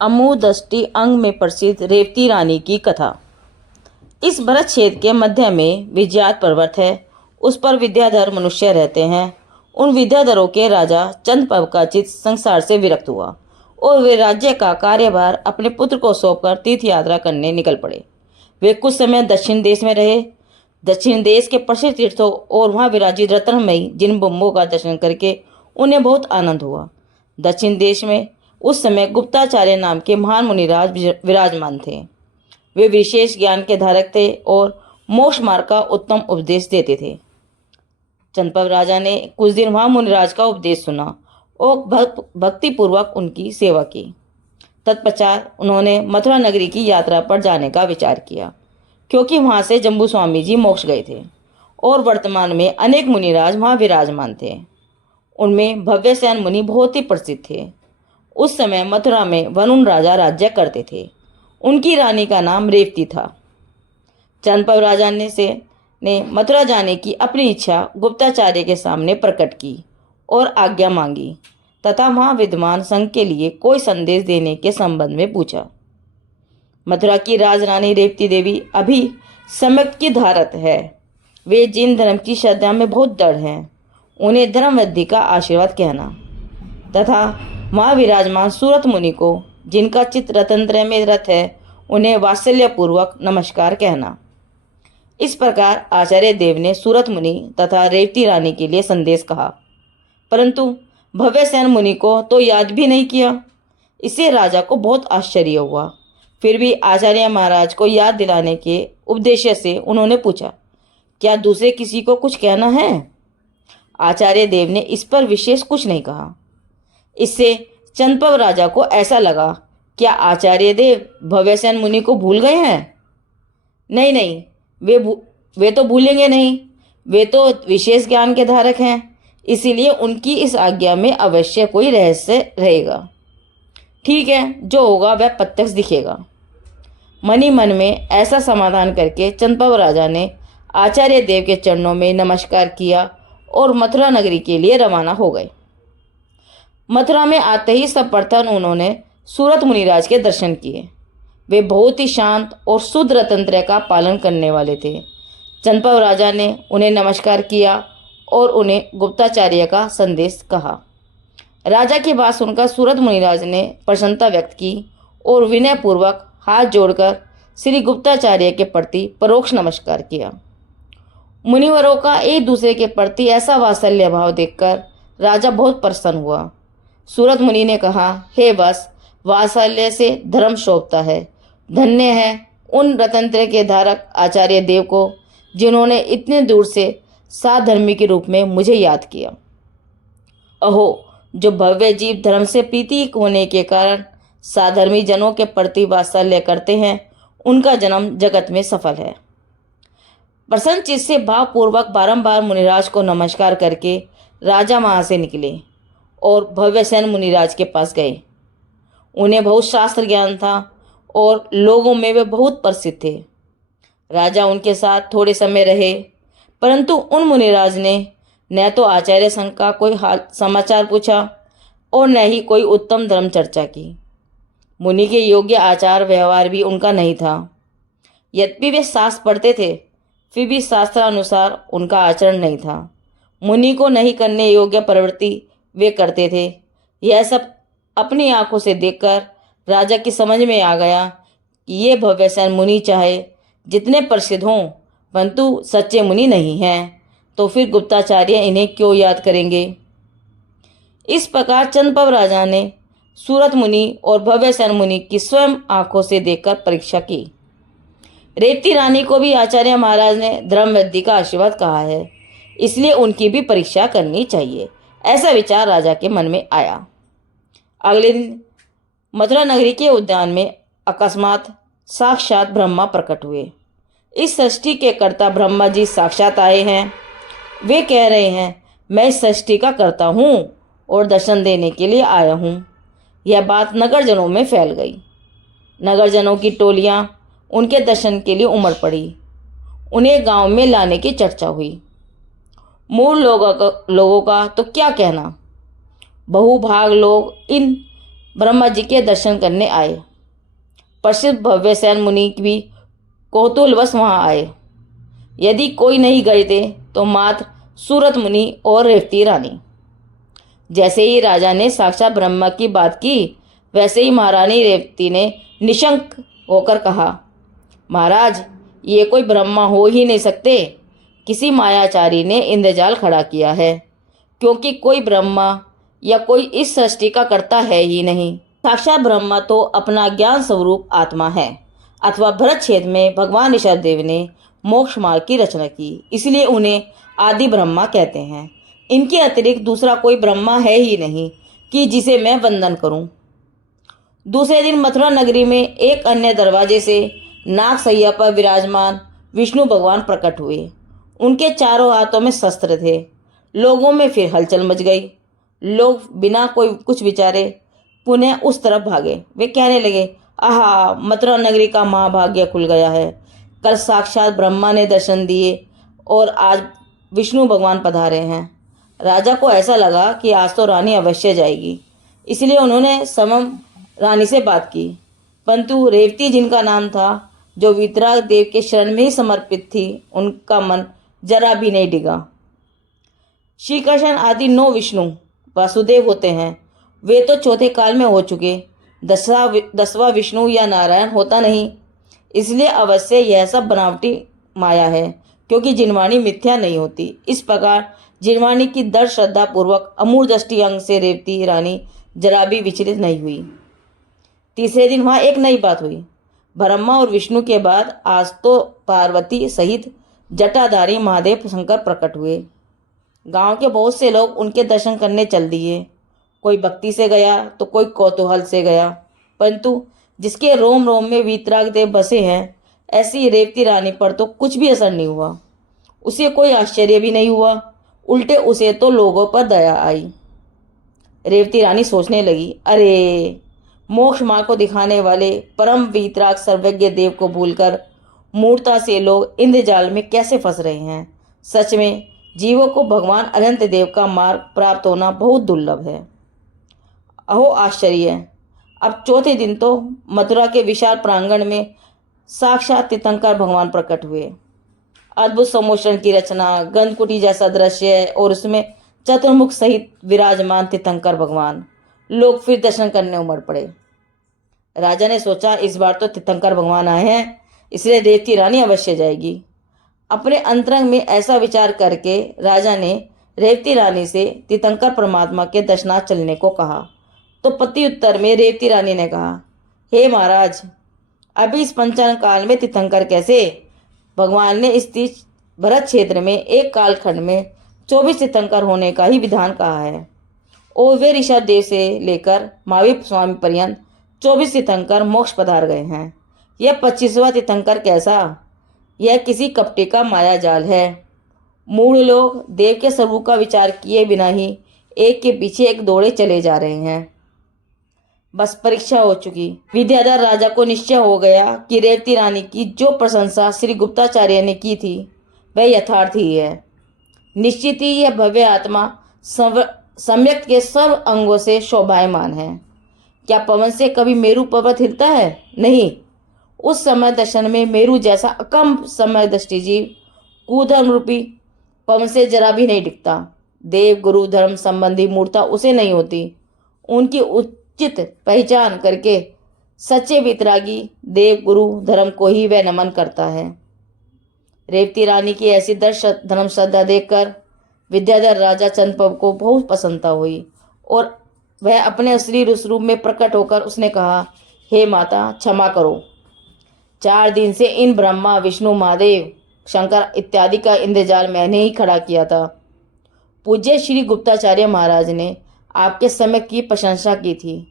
अमुदष्टि अंग में प्रसिद्ध रेवती रानी की कथा। इस भरत क्षेत्र के मध्य में विजयात पर्वत है। उस पर विद्याधर मनुष्य रहते हैं। उन विद्याधरों के राजा चंद्रप्रभ का चित्त संसार से विरक्त हुआ और वे राज्य का कार्यभार अपने पुत्र को सौंपकर तीर्थ यात्रा करने निकल पड़े। वे कुछ समय दक्षिण देश में रहे। दक्षिण देश के प्रसिद्ध तीर्थों और वहाँ विराजित रत्नमयी जिन बिंबों का दर्शन करके उन्हें बहुत आनंद हुआ। दक्षिण देश में उस समय गुप्ताचार्य नाम के महान मुनिराज विराजमान थे। वे विशेष ज्ञान के धारक थे और मोक्ष मार्ग का उत्तम उपदेश देते थे। चंद्रप्रभ राजा ने कुछ दिन वहाँ मुनिराज का उपदेश सुना और भक्तिपूर्वक उनकी सेवा की। तत्पश्चात उन्होंने मथुरा नगरी की यात्रा पर जाने का विचार किया, क्योंकि वहाँ से जम्बू स्वामी जी मोक्ष गए थे और वर्तमान में अनेक मुनिराज वहाँ विराजमान थे। उनमें भव्यसेन मुनि बहुत ही प्रसिद्ध थे। उस समय मथुरा में वरुण राजा राज्य करते थे। उनकी रानी का नाम रेवती था। चंद्रप्रभ राजा ने मथुरा जाने की अपनी इच्छा गुप्ताचार्य के सामने प्रकट की और आज्ञा मांगी तथा वहाँ विद्यमान संघ के लिए कोई संदेश देने के संबंध में पूछा। मथुरा की राजरानी रेवती देवी अभी सम्यक की धारक है। वे जैन धर्म की श्रद्धा में बहुत दृढ़ हैं। उन्हें धर्मवृद्धि का आशीर्वाद कहना तथा वहाँ विराजमान सूरत मुनि को, जिनका चित्त रतनत्रय में रत है, उन्हें वात्सल्यपूर्वक नमस्कार कहना। इस प्रकार आचार्य देव ने सूरत मुनि तथा रेवती रानी के लिए संदेश कहा, परंतु भव्यसेन मुनि को तो याद भी नहीं किया। इससे राजा को बहुत आश्चर्य हुआ। फिर भी आचार्य महाराज को याद दिलाने के उद्देश्य से उन्होंने पूछा, क्या दूसरे किसी को कुछ कहना है? आचार्य देव ने इस पर विशेष कुछ नहीं कहा। इससे चंद्रप्रभ राजा को ऐसा लगा, क्या आचार्य देव भव्यसेन मुनि को भूल गए हैं? नहीं, वे तो भूलेंगे नहीं। वे तो विशेष ज्ञान के धारक हैं, इसीलिए उनकी इस आज्ञा में अवश्य कोई रहस्य रहेगा। ठीक है, जो होगा वह प्रत्यक्ष दिखेगा। मन ही मन में ऐसा समाधान करके चंद्रप्रभ राजा ने आचार्य देव के चरणों में नमस्कार किया और मथुरा नगरी के लिए रवाना हो गए। मथुरा में आते ही सर्वप्रथम उन्होंने सूरत मुनिराज के दर्शन किए। वे बहुत ही शांत और शुद्ध रतनत्रय का पालन करने वाले थे। चंद्रप्रभ राजा ने उन्हें नमस्कार किया और उन्हें गुप्ताचार्य का संदेश कहा। राजा की बात सुनकर सूरत मुनिराज ने प्रसन्नता व्यक्त की और विनयपूर्वक हाथ जोड़कर श्री गुप्ताचार्य के प्रति परोक्ष नमस्कार किया। मुनिवरों का एक दूसरे के प्रति ऐसा वात्सल्य भाव देखकर राजा बहुत प्रसन्न हुआ। सूरत मुनि ने कहा, हे बस, वात्सल्य से धर्म शोभता है। धन्य है उन रतनत्रय के धारक आचार्य देव को, जिन्होंने इतने दूर से साधर्मी के रूप में मुझे याद किया। अहो, जो भव्य जीव धर्म से प्रीति होने के कारण साधर्मी जनों के प्रति वात्सल्य करते हैं, उनका जन्म जगत में सफल है। प्रसन्न चित्त से भावपूर्वक बारंबार मुनिराज को नमस्कार करके राजा वहाँ से निकले और भव्यसेन मुनिराज के पास गए। उन्हें बहुत शास्त्र ज्ञान था और लोगों में वे बहुत प्रसिद्ध थे। राजा उनके साथ थोड़े समय रहे, परंतु उन मुनिराज ने न तो आचार्य संघ का कोई हाल समाचार पूछा और न ही कोई उत्तम धर्म चर्चा की। मुनि के योग्य आचार व्यवहार भी उनका नहीं था। यद्यपि वे शास्त्र पढ़ते थे, फिर भी शास्त्रानुसार उनका आचरण नहीं था। मुनि को नहीं करने योग्य प्रवृत्ति वे करते थे। यह सब अपनी आंखों से देखकर राजा की समझ में आ गया कि ये भव्यसेन मुनि चाहे जितने प्रसिद्ध हों, परंतु सच्चे मुनि नहीं हैं, तो फिर गुप्ताचार्य इन्हें क्यों याद करेंगे। इस प्रकार चंद्रप्रभ राजा ने सूरत मुनि और भव्यसेन मुनि की स्वयं आंखों से देखकर परीक्षा की। रेवती रानी को भी आचार्य महाराज ने धर्मवृद्धि का आशीर्वाद कहा है, इसलिए उनकी भी परीक्षा करनी चाहिए, ऐसा विचार राजा के मन में आया। अगले दिन मथुरा नगरी के उद्यान में अकस्मात साक्षात ब्रह्मा प्रकट हुए। इस सृष्टि के कर्ता ब्रह्मा जी साक्षात आए हैं। वे कह रहे हैं, मैं इस सृष्टि का कर्ता हूँ और दर्शन देने के लिए आया हूँ। यह बात नगरजनों में फैल गई। नगरजनों की टोलियाँ उनके दर्शन के लिए उमड़ पड़ी। उन्हें गांव में लाने की चर्चा हुई। मूल लोगों का तो क्या कहना। बहुभाग लोग इन ब्रह्मा जी के दर्शन करने आए। प्रसिद्ध भव्यसेन मुनि भी कौतूहलवश वहां आए। यदि कोई नहीं गए थे तो मात्र सूरत मुनि और रेवती रानी। जैसे ही राजा ने साक्षात ब्रह्मा की बात की, वैसे ही महारानी रेवती ने निशंक होकर कहा, महाराज, ये कोई ब्रह्मा हो ही नहीं सकते। किसी मायाचारी ने इंद्रजाल खड़ा किया है, क्योंकि कोई ब्रह्मा या कोई इस सृष्टि का कर्ता है ही नहीं। साक्षात ब्रह्मा तो अपना ज्ञान स्वरूप आत्मा है। अथवा भरत क्षेत्र में भगवान ऋषभ देव ने मोक्ष मार्ग की रचना की, इसलिए उन्हें आदि ब्रह्मा कहते हैं। इनके अतिरिक्त दूसरा कोई ब्रह्मा है ही नहीं कि जिसे मैं वंदन करूं। दूसरे दिन मथुरा नगरी में एक अन्य दरवाजे से नाग सैया पर विराजमान विष्णु भगवान प्रकट हुए। उनके चारों हाथों में शस्त्र थे। लोगों में फिर हलचल मच गई। लोग बिना कोई कुछ विचारे पुनः उस तरफ भागे। वे कहने लगे, आहा, मथुरा नगरी का महाभाग्य खुल गया है। कल साक्षात ब्रह्मा ने दर्शन दिए और आज विष्णु भगवान पधारे हैं। राजा को ऐसा लगा कि आज तो रानी अवश्य जाएगी, इसलिए उन्होंने समम रानी से बात की। परंतु रेवती, जिनका नाम था, जो वीतराग देव के शरण में ही समर्पित थी, उनका मन जरा भी नहीं डिगा। श्री कृष्ण आदि 9 विष्णु वासुदेव होते हैं। वे तो चौथे काल में हो चुके। 10वां विष्णु या नारायण होता नहीं। इसलिए अवश्य यह सब बनावटी माया है, क्योंकि जिनवाणी मिथ्या नहीं होती। इस प्रकार जिनवाणी की दृढ़ श्रद्धा पूर्वक अमूल दृष्टि अंग से रेवती रानी जरा भी विचलित नहीं हुई। तीसरे दिन वहां एक नई बात हुई। ब्रह्मा और विष्णु के बाद आज तो पार्वती सहित जटाधारी महादेव शंकर प्रकट हुए। गांव के बहुत से लोग उनके दर्शन करने चल दिए। कोई भक्ति से गया तो कोई कौतूहल से गया, परंतु जिसके रोम रोम में वीतराग देव बसे हैं, ऐसी रेवती रानी पर तो कुछ भी असर नहीं हुआ। उसे कोई आश्चर्य भी नहीं हुआ, उल्टे उसे तो लोगों पर दया आई। रेवती रानी सोचने लगी, अरे, मोक्ष मार्ग को दिखाने वाले परम वीतराग सर्वज्ञ देव को भूलकर मूर्ता से लोग इंद्रजाल में कैसे फंस रहे हैं। सच में जीवों को भगवान अनंत देव का मार्ग प्राप्त होना बहुत दुर्लभ है। अहो आश्चर्य! अब चौथे दिन तो मथुरा के विशाल प्रांगण में साक्षात तीर्थंकर भगवान प्रकट हुए। अद्भुत सम्मोषण की रचना, गंधकुटी जैसा दृश्य और उसमें चतुर्मुख सहित विराजमान तीर्थंकर भगवान। लोग फिर दर्शन करने उमड़ पड़े। राजा ने सोचा, इस बार तो तीर्थंकर भगवान आए हैं, इसलिए रेवती रानी अवश्य जाएगी। अपने अंतरंग में ऐसा विचार करके राजा ने रेवती रानी से तीर्थंकर परमात्मा के दर्शनार्थ चलने को कहा। तो पति उत्तर में रेवती रानी ने कहा, हे महाराज, अभी इस पंचांग काल में तीर्थंकर कैसे? भगवान ने इस भरत क्षेत्र में एक कालखंड में 24 तीर्थंकर होने का ही विधान कहा है, और वे ऋषभ देव से लेकर महावीर स्वामी पर्यंत 24 तीर्थंकर मोक्ष पधार गए हैं। यह 25वां तीर्थंकर कैसा? यह किसी कपटी का माया जाल है। मूढ़ लोग देव के स्वरूप का विचार किए बिना ही एक के पीछे एक दौड़े चले जा रहे हैं। बस परीक्षा हो चुकी। विद्याधर राजा को निश्चय हो गया कि रेवती रानी की जो प्रशंसा श्री गुप्ताचार्य ने की थी, वह यथार्थ ही है। निश्चित ही यह भव्य आत्मा सम्यक के सर्व अंगों से शोभायमान है। क्या पवन से कभी मेरु पर्वत हिलता है? नहीं। उस समय दर्शन में मेरु जैसा अकम्प समय दृष्टि जीव कुधर्म रूपी पवन से जरा भी नहीं दिखता। देव गुरु धर्म संबंधी मूर्ता उसे नहीं होती। उनकी उचित पहचान करके सच्चे वितरागी देव गुरु धर्म को ही वह नमन करता है। रेवती रानी की ऐसी धर्म श्रद्धा देखकर विद्याधर राजा चंद्रप्रभ को बहुत प्रसन्नता हुई और वह अपने असली रूप में प्रकट होकर उसने कहा, हे माता, क्षमा करो। 4 दिन से इन ब्रह्मा विष्णु महादेव शंकर इत्यादि का इंद्रजाल मैंने ही खड़ा किया था। पूज्य श्री गुप्ताचार्य महाराज ने आपके समय की प्रशंसा की थी,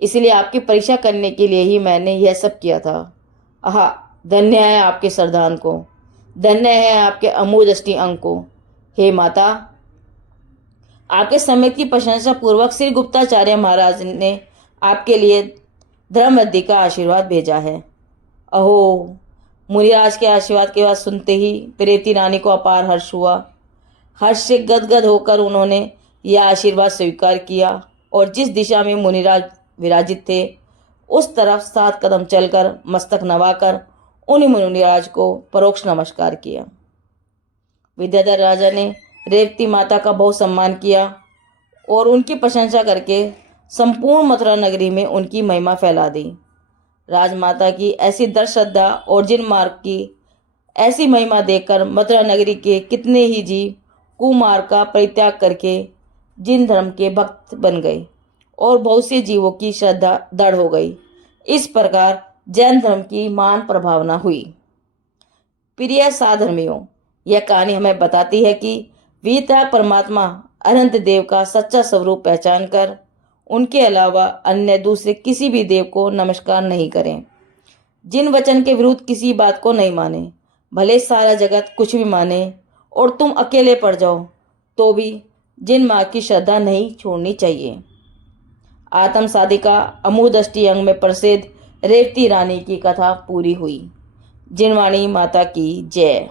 इसलिए आपकी परीक्षा करने के लिए ही मैंने यह सब किया था। आहा, धन्य है आपके श्रद्धान को, धन्य है आपके अमूल दृष्टि अंग को। हे माता, आपके समय की प्रशंसा पूर्वक श्री गुप्ताचार्य महाराज ने आपके लिए धर्मवृद्धि का आशीर्वाद भेजा है। अहो, मुनिराज के आशीर्वाद के बाद सुनते ही रेवती रानी को अपार हर्ष हुआ। हर्ष से गदगद होकर उन्होंने यह आशीर्वाद स्वीकार किया और जिस दिशा में मुनिराज विराजित थे, उस तरफ 7 कदम चलकर मस्तक नवाकर उन मुनिराज को परोक्ष नमस्कार किया। विद्याधर राजा ने रेवती माता का बहुत सम्मान किया और उनकी प्रशंसा करके संपूर्ण मथुरा नगरी में उनकी महिमा फैला दी। राजमाता की ऐसी दृढ़ श्रद्धा और जिन मार्ग की ऐसी महिमा देखकर मथुरा नगरी के कितने ही जीव कुमार्ग का परित्याग करके जिन धर्म के भक्त बन गए और बहुत से जीवों की श्रद्धा दृढ़ हो गई। इस प्रकार जैन धर्म की महान प्रभावना हुई। प्रिय साधर्मियों, यह कहानी हमें बताती है कि वीतराग परमात्मा अनंत देव का सच्चा स्वरूप पहचान कर उनके अलावा अन्य दूसरे किसी भी देव को नमस्कार नहीं करें। जिन वचन के विरुद्ध किसी बात को नहीं माने, भले सारा जगत कुछ भी माने और तुम अकेले पड़ जाओ तो भी जिन माँ की श्रद्धा नहीं छोड़नी चाहिए। आत्म साधिका अमूर्त दृष्टि अंग में प्रसिद्ध रेवती रानी की कथा पूरी हुई। जिनवाणी माता की जय।